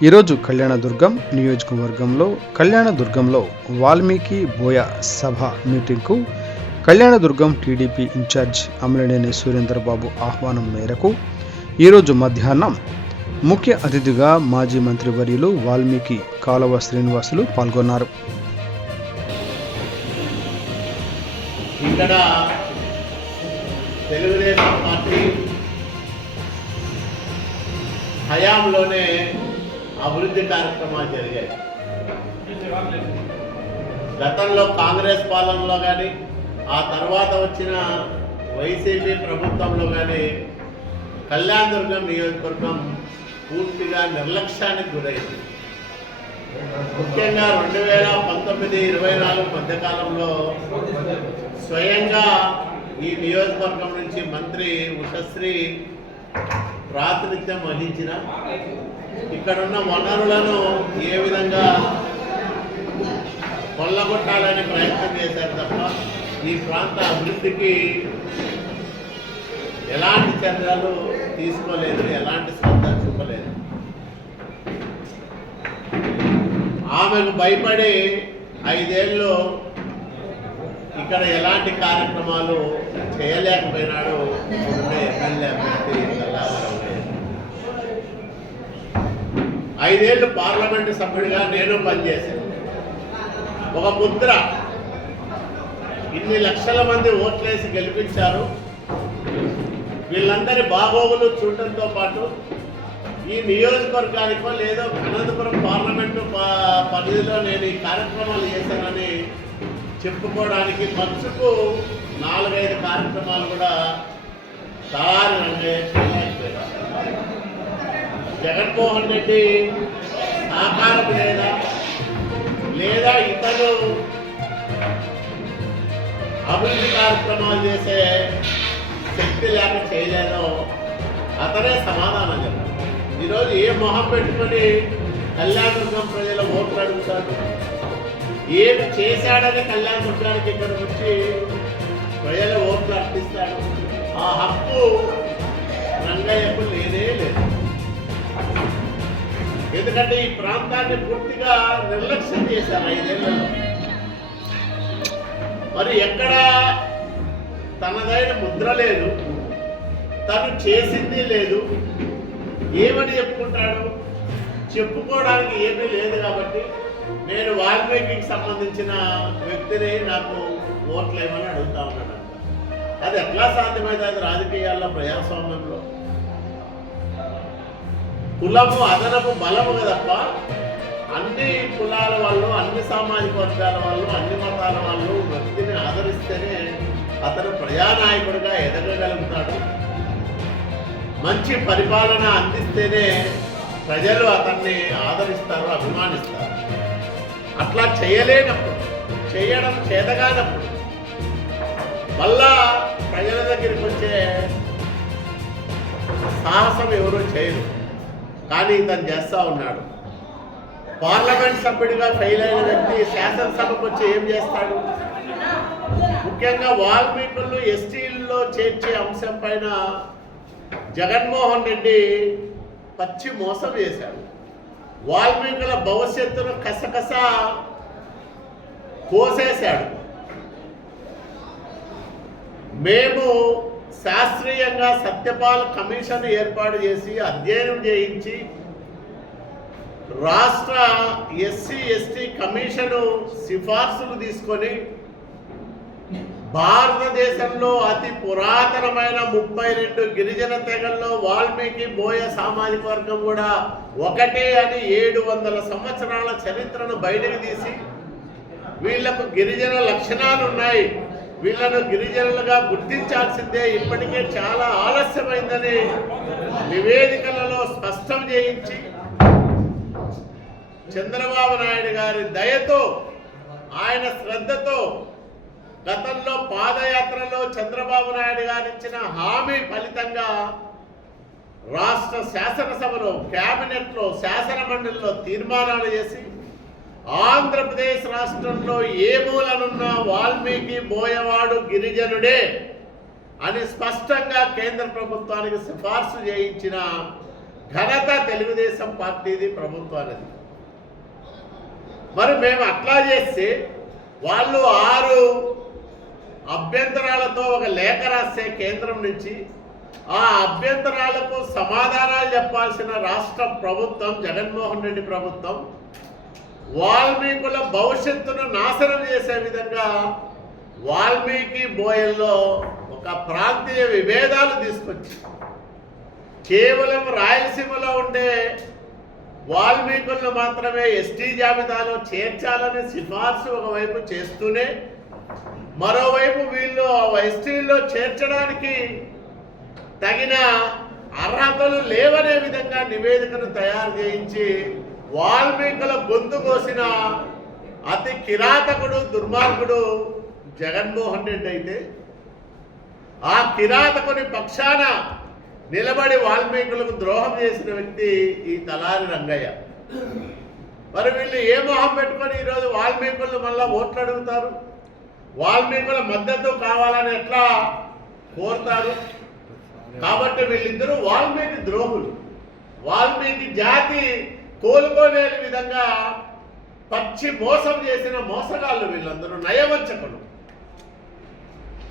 ఈరోజు కళ్యాణదుర్గం నియోజకవర్గంలో కళ్యాణదుర్గంలో వాల్మీకి బోయ సభ మీటింగ్కు కళ్యాణదుర్గం టీడీపీ ఇన్ఛార్జ్ అమలనేని సురేంద్రబాబు ఆహ్వానం మేరకు ఈరోజు మధ్యాహ్నం ముఖ్య అతిథిగా మాజీ మంత్రివర్యులు వాల్మీకి కాలువ శ్రీనివాసులు పాల్గొన్నారు. ఇక్కడ తెలుగుదేశం పార్టీ హయాంలోనే అభివృద్ధి కార్యక్రమాలు జరిగాయి. గతంలో కాంగ్రెస్ పాలనలో కానీ ఆ తర్వాత వచ్చిన వైసీపీ ప్రభుత్వంలో కానీ కళ్యాణదుర్గం నియోజకవర్గం పూర్తిగా నిర్లక్ష్యానికి గురైంది. ముఖ్యంగా రెండు వేల పంతొమ్మిది ఇరవై నాలుగు మధ్యకాలంలో స్వయంగా ఈ నియోజకవర్గం నుంచి మంత్రి ఉషశ్రీ ప్రాతినిధ్యం వహించిన ఇక్కడున్న వనరులను ఏ విధంగా కొల్లగొట్టాలని ప్రయత్నం చేశారు తప్ప ఈ ప్రాంత అభివృద్ధికి ఎలాంటి చర్యలు తీసుకోలేదు ఎలాంటి శ్రద్ధ చూపలేదు. ఆమెకు భయపడి ఐదేళ్ళు ఇక్కడ ఎలాంటి కార్యక్రమాలు చేయలేకపోయినాడు ఇప్పుడున్న ఎమ్మెల్యే అభ్యర్థి ఐదేళ్ళు పార్లమెంటు సభ్యుడిగా నేను పనిచేశాను. ఒక ముద్ర. ఇన్ని లక్షల మంది ఓట్లేసి గెలిపించారు. వీళ్ళందరి బాగోగులు చూడటంతో పాటు ఈ నియోజకవర్గానికో లేదో అనంతపురం పార్లమెంటు ప- పరిధిలో నేను ఈ కార్యక్రమాలు చేశానని చెప్పుకోవడానికి మచ్చుకు నాలుగైదు కార్యక్రమాలు కూడా సారి అంటే జగన్మోహన్ రెడ్డి సహకారం లేదా? లేదా ఇతను అభివృద్ధి కార్యక్రమాలు చేసే శక్తి లేక చేయలేదో అతనే సమాధానం చెప్పారు ఈరోజు ఏ మొహం పెట్టుకొని కళ్యాణదుర్గం ప్రజల ఓట్లు అడుగుతాడు? ఏమి చేశాడని కళ్యాణదుర్గానికి ఇక్కడ వచ్చి ప్రజల ఓట్లు అర్పిస్తాడు? ఆ హక్కు రంగయ్యకు లేనే లేదు. ఎందుకంటే ఈ ప్రాంతాన్ని పూర్తిగా నిర్లక్ష్యం చేశారు ఐదేళ్ళలో మరి ఎక్కడ తనదైన ముద్ర లేదు తను చేసింది లేదు ఏమని చెప్పుకుంటాడు? చెప్పుకోవడానికి ఏమీ లేదు కాబట్టి నేను వాల్మీకి సంబంధించిన వ్యక్తిని నాకు ఓట్లు ఏమని అడుగుతా ఉన్నాడు అది ఎట్లా సాధ్యమైతే అది రాజకీయాల్లో ప్రజాస్వామ్యంలో కులము అదనపు బలము తప్ప అన్ని కులాల వాళ్ళు అన్ని సామాజిక వర్గాల వాళ్ళు అన్ని మతాల వాళ్ళు వ్యక్తిని ఆదరిస్తేనే అతను ప్రజానాయకుడిగా ఎదగగలుగుతాడు. మంచి పరిపాలన అందిస్తేనే ప్రజలు అతన్ని ఆదరిస్తారు అభిమానిస్తారు. అట్లా చేయలేనప్పుడు చేయడం చేతగానప్పుడు మళ్ళా ప్రజల దగ్గరికి వచ్చే సాహసం ఎవరూ చేయరు. కానీ ఇతను చేస్తూ ఉన్నాడు. పార్లమెంట్ సభ్యుడిగా ఫెయిల్ అయిన వ్యక్తి శాసనసభకు వచ్చి ఏం చేస్తాడు? ముఖ్యంగా వాల్మీకులను ఎస్టీల్లో చేర్చే అంశం పైన జగన్మోహన్ రెడ్డి పచ్చి మోసం చేశాడు. వాల్మీకుల భవిష్యత్తును కసకస కోసేశాడు. మేము శాస్త్రీయంగా సత్యపాల్ కమిషన్ ఏర్పాటు చేసి అధ్యయనం చేయించి రాష్ట్ర ఎస్సీ ఎస్టీ కమిషను సిఫార్సులు తీసుకొని భారతదేశంలో అతి పురాతనమైన ముప్పై రెండు గిరిజన తెగల్లో వాల్మీకి బోయ సామాజిక వర్గం కూడా ఒకటే అని ఏడు వందల సంవత్సరాల చరిత్రను బయటకు తీసి వీళ్ళకు గిరిజన లక్షణాలు ఉన్నాయి వీళ్ళను గిరిజనులుగా గుర్తించాల్సిందే. ఇప్పటికే చాలా ఆలస్యమైందని నివేదికలలో స్పష్టం చేయించి చంద్రబాబు నాయుడు గారి దయతో ఆయన శ్రద్ధతో గతంలో పాదయాత్రలో చంద్రబాబు నాయుడు గారు ఇచ్చిన హామీ ఫలితంగా రాష్ట్ర శాసనసభలో క్యాబినెట్లో శాసన మండలిలో తీర్మానాలు చేసి ఆంధ్రప్రదేశ్ రాష్ట్రంలో ఏ మూలనున్న వాల్మీకి బోయవాడు గిరిజనుడే అని స్పష్టంగా కేంద్ర ప్రభుత్వానికి సిఫార్సు చేయించిన ఘనత తెలుగుదేశం పార్టీది ప్రభుత్వానికి మరి మేము అట్లా చేస్తే వాళ్ళు ఆరు అభ్యంతరాలతో ఒక లేఖ రాసే కేంద్రం నుంచి ఆ అభ్యంతరాలకు సమాధానాలు చెప్పాల్సిన రాష్ట్ర ప్రభుత్వం జగన్మోహన్ రెడ్డి ప్రభుత్వం వాల్మీకుల భవిష్యత్తును నాశనం చేసే విధంగా వాల్మీకి బోయల్లో ఒక ప్రాంతీయ విభేదాలు తీసుకొచ్చి కేవలం రాయలసీమలో ఉండే వాల్మీకులను మాత్రమే ఎస్టీ జాబితాలో చేర్చాలని సిఫార్సు ఒకవైపు చేస్తూనే మరోవైపు వీళ్ళు ఎస్టీల్లో చేర్చడానికి తగిన అర్హతలు లేవనే విధంగా నివేదికను తయారు చేయించి వాల్మీకుల గొంతు కోసిన అతి కిరాతకుడు దుర్మార్గుడు జగన్మోహన్ రెడ్డి అయితే ఆ కిరాతకుని పక్షాన నిలబడి వాల్మీకులకు ద్రోహం చేసిన వ్యక్తి ఈ తలారి రంగయ్య. మరి వీళ్ళు ఏ మొహం పెట్టుకొని ఈరోజు వాల్మీకులను మళ్ళీ ఓట్లు అడుగుతారు? వాల్మీకుల మద్దతు కావాలని ఎట్లా కోరుతారు? కాబట్టి వీళ్ళిద్దరూ వాల్మీకి ద్రోహులు. వాల్మీకి జాతి కోలుకోలేని విధంగా పచ్చి మోసం చేసిన మోసగాళ్ళు వీళ్ళందరూ నయవంచకులు.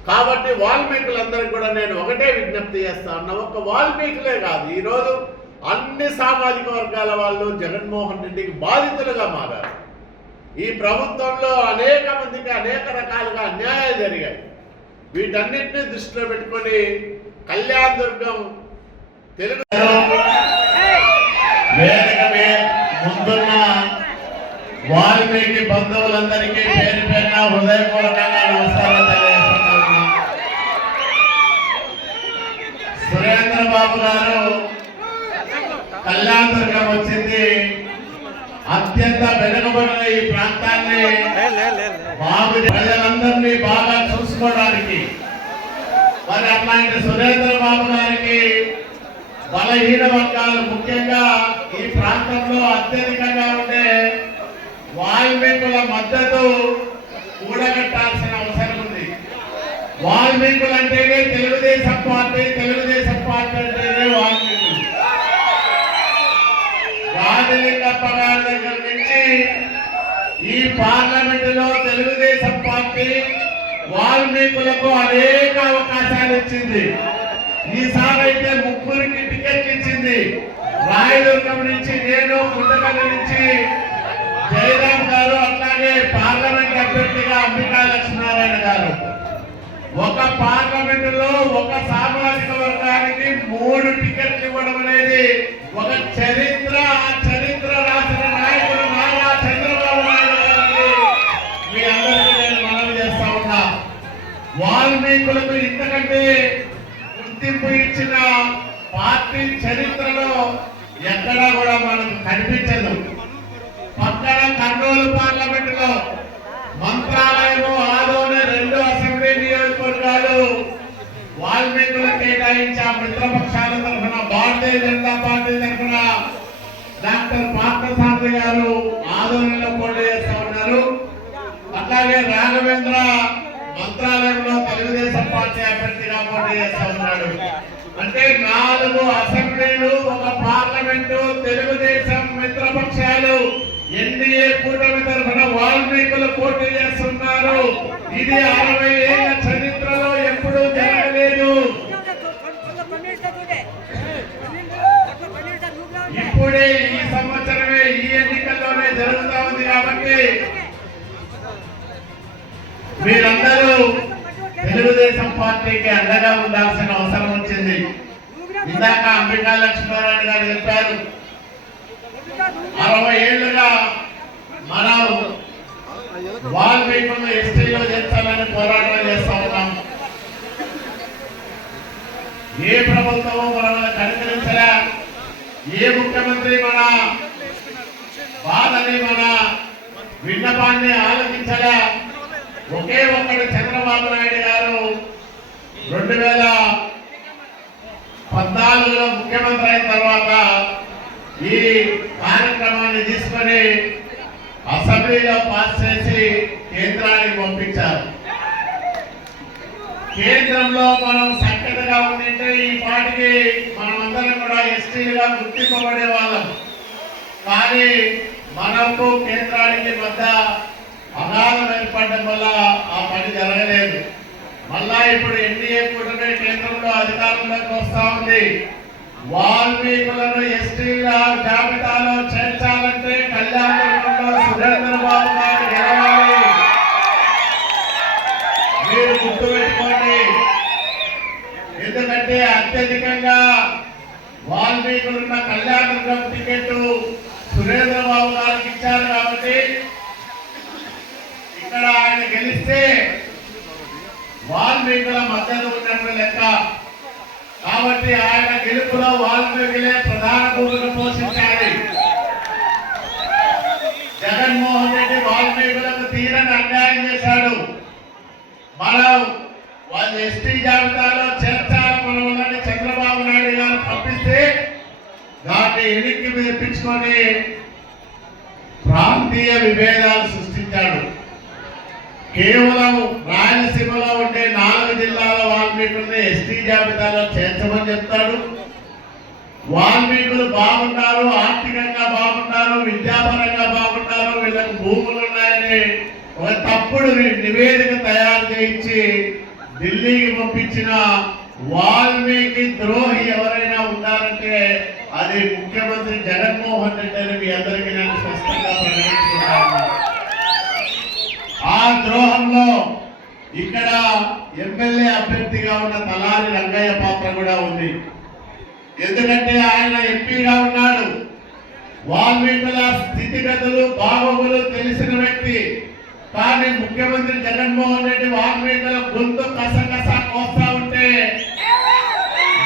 కాబట్టి వాల్మీకులందరికీ కూడా నేను ఒకటే విజ్ఞప్తి చేస్తాను ఒక వాల్మీకులే కాదు ఈరోజు అన్ని సామాజిక వర్గాల వాళ్ళు జగన్మోహన్ రెడ్డికి బాధితులుగా మారారు. ఈ ప్రభుత్వంలో అనేక మందికి అనేక రకాలుగా అన్యాయాలు జరిగాయి. వీటన్నిటిని దృష్టిలో పెట్టుకొని కళ్యాణ దుర్గం తెలుగు వేదిక మీద ముందున్న వాల్మీకి బంధువులందరికీ పేరు పేరున హృదయపూర్వకంగా నమస్కారం తెలియజేస్తున్నాను. సురేంద్ర బాబు గారు కళ్యాణ్ దుర్గం వచ్చింది. అత్యంత వెనుకబడిన ఈ ప్రాంతాన్ని బాబు ప్రజలందరినీ బాగా చూసుకోవడానికి మరి అట్లాంటి సురేంద్ర బాబు గారికి బలహీన వర్గాలు ముఖ్యంగా ఈ ప్రాంతంలో అత్యధికంగా ఉండే వాల్మీకుల మద్దతు కూడగట్టాల్సిన అవసరం ఉంది. వాల్మీకులు అంటేనే తెలుగుదేశం పార్టీ తెలుగుదేశం పార్టీ అంటేనే వాల్మీకులు రాజలింగ పదాల దగ్గర నుంచి ఈ పార్లమెంటులో తెలుగుదేశం పార్టీ వాల్మీకులకు అనేక అవకాశాలు ఇచ్చింది. ఈసారి అయితే ముగ్గురికి టికెట్ ఇచ్చింది. రాయదుర్గం నుంచి నేను ముందకల్లి నుంచి జయరాం గారు అట్లాగే పార్లమెంట్ అభ్యర్థిగా అంబికా లక్ష్మీనారాయణ గారు. ఒక పార్లమెంటులో ఒక సామాజిక వర్గానికి మూడు టికెట్లు ఇవ్వడం అనేది ఒక చరిత్ర ఆ చరిత్ర రాసిన నాయకుడు నారా చంద్రబాబు నాయుడు గారికి మీ అందరికీ నేను మనవి చేస్తా ఉన్నా. వాల్మీకులకు ఇంతకంటే గుర్తింపు ఇచ్చిన పార్టీ చరిత్రలో ఎక్కడా కూడా మనకు కనిపించదు. పక్కన కర్నూలు పార్లమెంటులో మంత్రాలయము ఆదోని రెండు అసెంబ్లీ నియోజకవర్గాలు వాల్మీకులు కేటాయించా మిత్రపక్షాలు మిత్రపక్షాల తరఫున భారతీయ జనతా పార్టీ తరఫున డాక్టర్ పార్థసారథి గారు ఆదోనిలో పోటీ చేస్తా ఉన్నారు. అట్లాగే రాఘవేంద్ర మంత్రాలయంలో తెలుగుదేశం పార్టీ అభ్యర్థిగా పోటీ చేస్తా ఉన్నాడు. అంటే నాలుగు అసెంబ్లీలు ఒక పార్లమెంటు తెలుగుదేశం మిత్రపక్షాలు ఎన్డీఏ కూటమి తరఫున వాల్మీకులు పోటీ చేస్తున్నారు. ఇది అరవై ఏళ్ళ చరిత్రలో ఎప్పుడూ జరగలేదు. ఇప్పుడే ఈ సంవత్సరమే ఈ ఎన్నికల్లోనే జరుగుతా ఉంది కాబట్టి మీరందరూ తెలుగుదేశం పార్టీకి అండగా ఉండాల్సిన అవసరం వచ్చింది. ఇందాక అంబికా లక్ష్మీనారాయణ గారు చెప్పారు అరవై ఏళ్ళు వాల్ వాల్మీకులను ఎస్టీలో చేర్చాలని పోరాటం చేస్తా ఉన్నాం. ఏ ప్రభుత్వం మనల్ని కనికరించలే. ఏ ముఖ్యమంత్రి మన బాధని మన విన్నపాన్ని ఆలోచించలే ఒకే ఒక్కడు చంద్రబాబు నాయుడు గారు రెండు వేల పద్నాలుగులో ముఖ్యమంత్రి అయిన తర్వాత ఈ కార్యక్రమాన్ని తీసుకొని అసెంబ్లీలో పాస్ చేసి కేంద్రానికి పంపించారు. కేంద్రంలో మనం చక్కగా ఉండింటే ఈ పాటికి మనమందరం కూడా ఎస్టీలుగా గుర్తింపబడే వాళ్ళం. కానీ మనకు కేంద్రానికి మధ్య అగాధం ఏర్పడడం వల్ల ఆ పని జరగలేదు. మళ్ళా ఇప్పుడు ఎన్డీఏ కూటమి కేంద్రంలో అధికారంలోకి వస్తా ఉంది. వాల్మీకులను ఎస్టీల జాబితాలో చేర్చాలంటే కళ్యాణ సురేంద్ర బాబు గారు గెలవాలి మీరు గుర్తుపెట్టుకోండి ఎందుకంటే అత్యధికంగా వాల్మీకులున్న కళ్యాణదుర్గం టికెట్ సురేంద్ర బాబు గారికి ఇచ్చారు కాబట్టి ఇక్కడ ఆయన గెలిస్తే వాల్మీకుల మద్దతు ఉన్నట్లు లెక్క. కాబట్టి ఆయన గెలుపులో వాల్మీకులే ప్రధాన భూమిక పోషించాలి జగన్మోహన్ రెడ్డి వాల్మీకులకు తీరని అన్యాయం చేశాడు మనం వాళ్ళు ఎస్టీ జాబితాలో చేర్చాలని మనం ఉన్నది చంద్రబాబు నాయుడు గారు పంపిస్తే దాన్ని ఎన్నికకి తెప్పించుకొని ప్రాంతీయ విభేదాలు సృష్టించాడు. కేవలం రాయలసీమలో ఉండే నాలుగు జిల్లాల వాల్మీకుల్ని ఎస్టీ జాబితాలో చేర్చమని చెప్తాడు. వాల్మీకులు బాగున్నారు ఆర్థికంగా బాగున్నారు విద్యాపరంగా బాగున్నారు వీళ్ళకి భూములు ఉన్నాయని ఒక తప్పుడు నివేదిక తయారు చేయించి ఢిల్లీకి పంపించిన వాల్మీకి ద్రోహి ఎవరైనా ఉన్నారంటే అది ముఖ్యమంత్రి జగన్మోహన్ రెడ్డి అని మీ అందరికీ నేను స్పష్టంగా ప్రకటిస్తున్నాను. ఆ ద్రోహంలో ఇక్కడ ఎమ్మెల్యే అభ్యర్థిగా ఉన్న తలారి రంగయ్య పాత్ర కూడా ఉంది. ఎందుకంటే ఆయన ఎంపీగా ఉన్నాడు. వాల్మీకుల స్థితిగతులు బాగోగులు తెలిసిన వ్యక్తి. కానీ ముఖ్యమంత్రి జగన్మోహన్ రెడ్డి వాల్మీకుల గొంతు కసకస కోస్తా ఉంటే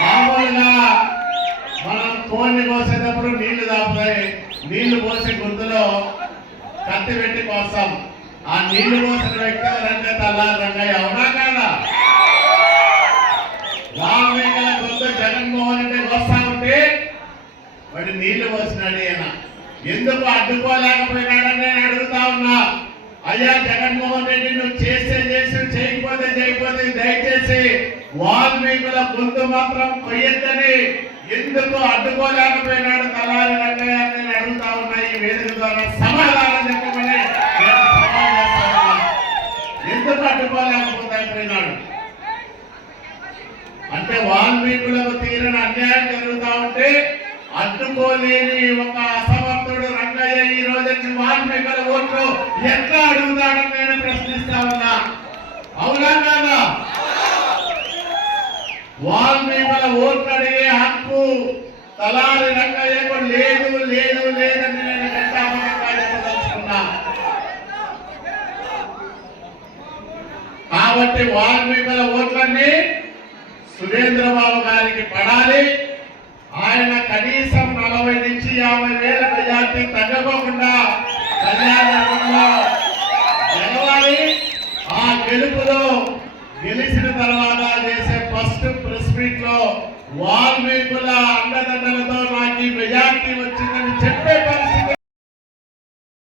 మామూలుగా మనం కోడిని కోసేటప్పుడు నీళ్ళు దాపుతాయి నీళ్ళు పోసే గొంతులో కత్తి పెట్టి కోస్తాం ఆ నీళ్ళు పోసిన వ్యక్తి ఎవరంటే రంగయ్య అవునా కాదా రామలింగల గొంతు జగన్మోహన్ రెడ్డి కోస్తా ఉంటే వాడి నీళ్ళు పోసినాడు ఈయన ఎందుకు అడ్డుకోలేకపోయినాడని నేను అడుగుతా ఉన్నా అయ్యా జగన్మోహన్ రెడ్డి నువ్వు చేస్తే చేసి చేయకపోతే చేయకపోతే దయచేసి వాల్మీకుల గొంతు మాత్రం పొయ్యొద్దని ఎందుకు అడ్డుకోలేకపోయినాడు తలారి రంగయ్య నేను అడుగుతా ఉన్నా ఈ వేదిక ద్వారా. సమాధానం చెప్పి ఎందుకు అడ్డుకోలేకపోయినాడు అంటే వాల్మీకులకు తీరిన అన్యాయం జరుగుతా ఉంటే అడ్డుకోలేని ఒక అసమర్థుడు రంగయ్య ఈ రోజు వాల్మీకుల ఓట్లు ఎట్లా అడుగుతాడని నేను ప్రశ్నిస్తా ఉన్నా? అవునా కాదా? వాల్మీకుల ఓట్లు అడిగే హక్కు తలారి రంగయ్యకు లేదు లేదు లేదని నేను గట్టామకంగా చెప్పదలుచుకున్నా కాబట్టి వాల్మీకుల ఓట్లన్నీ సురేంద్రబాబు గారికి పడాలి. ఆయన కనీసం నలభై నుంచి యాభై వేల మెజార్టీ తగ్గకోకుండా కళ్యాణంలో గెలవాలి. ఆ గెలుపులో గెలిచిన తర్వాత చేసే ఫస్ట్ ప్రెస్ మీట్లో వాల్మీకి